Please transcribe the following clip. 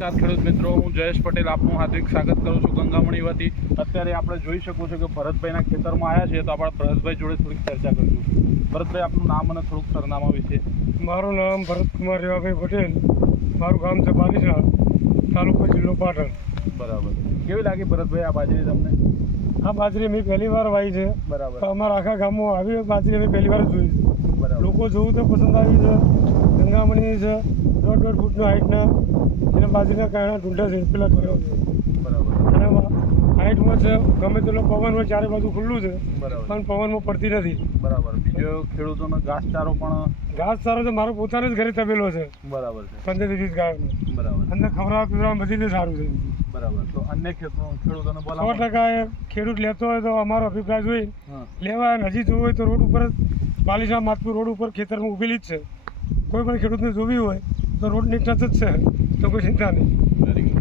નમસ્કાર ખેડૂત મિત્રો, હું જયેશ પટેલ આપનું હાર્દિક સ્વાગત કરું છું ગંગામણી વતી. અત્યારે આપણે જોઈ શકો છો કે ભરતભાઈના ખેતરમાં આવ્યા છીએ, તો આપણે ભરતભાઈ જોડે થોડીક ચર્ચા કરીશું. ભરતભાઈ, આપનું નામ અને થોડુંક સરનામા વિશે. મારું નામ ભરતકુમાર રેવાભાઈ પટેલ, મારું ગામ છે બાલીસરા, તાલુકો જિલ્લો પાટણ. બરાબર. કેવી લાગી ભરતભાઈ આ બાજરી તમને? આ બાજરી મેં પહેલી વાર વાવી છે. બરાબર. તો અમારા આખા ગામમાં આવી બાજરી અમે પહેલી વાર જોઈ છે. બરાબર. લોકો જોવું તો પસંદ આવી છે. ગંગામણી છે, 1.5 ફૂટના હાઈટના એને બાજરીના કારણે ઢૂંઢા છે પેલા કર્યો છે. બરાબર. અને હાઈટમાં છે, ગમે તેટલો પવન હોય ચારે બાજુ ખુલ્લું છે, બરાબર. પણ પવનમાં પડતી નથી. બરાબર. બીજો ખેડૂતોનો ઘાસચારો પણ ઘાસચારો તો મારો પોતાનો જ ઘરે તબેલો છે, બરાબર છે. 15 થી 20 ગાયનો. બરાબર. અંદર ખવડાવવા પીવડાવવા બધી રીતે સારું છે. બરાબર. તો અન્ય ખેડૂતોને 100% ખેડૂત લેતો હોય તો અમારો અભિપ્રાય જોઈ હા. લેવા. નજીક જોવું હોય તો રોડ ઉપર બાલીસરા માતપુર રોડ ઉપર ખેતરમાં ઊભેલી જ છે. કોઈ પણ ખેડૂતને જોવી હોય તો રોડની ટચ જ છે, તો કોઈ ચિંતા નહીં. Very good.